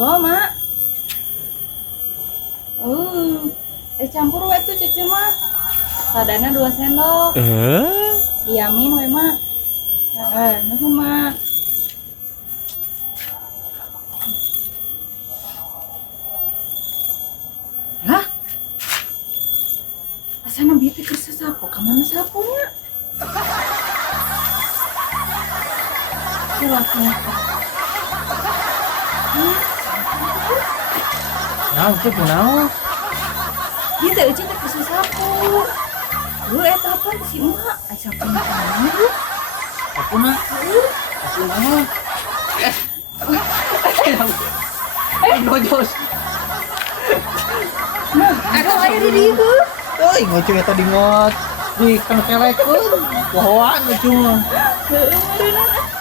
Halo, Mak. Campur we tuh Cece mah. Sadana 2 sendok. Diamin we, Mak. Nuhun, Mak. Lah? Asana bieu teh keur sasapu, ka mana sapunya? Silakan. Naon teh kunaon? Ieu teh eueuh teh keur sasapu. Lu eta apa si emak? Ai sapunya kana lu. Apuna? Asli naon? Ngojos. Aduh aya di dieu. Euy, ngocung eta di ngot. Di kana kelekeun. Pohoan ngocung. Heeh, meureunana.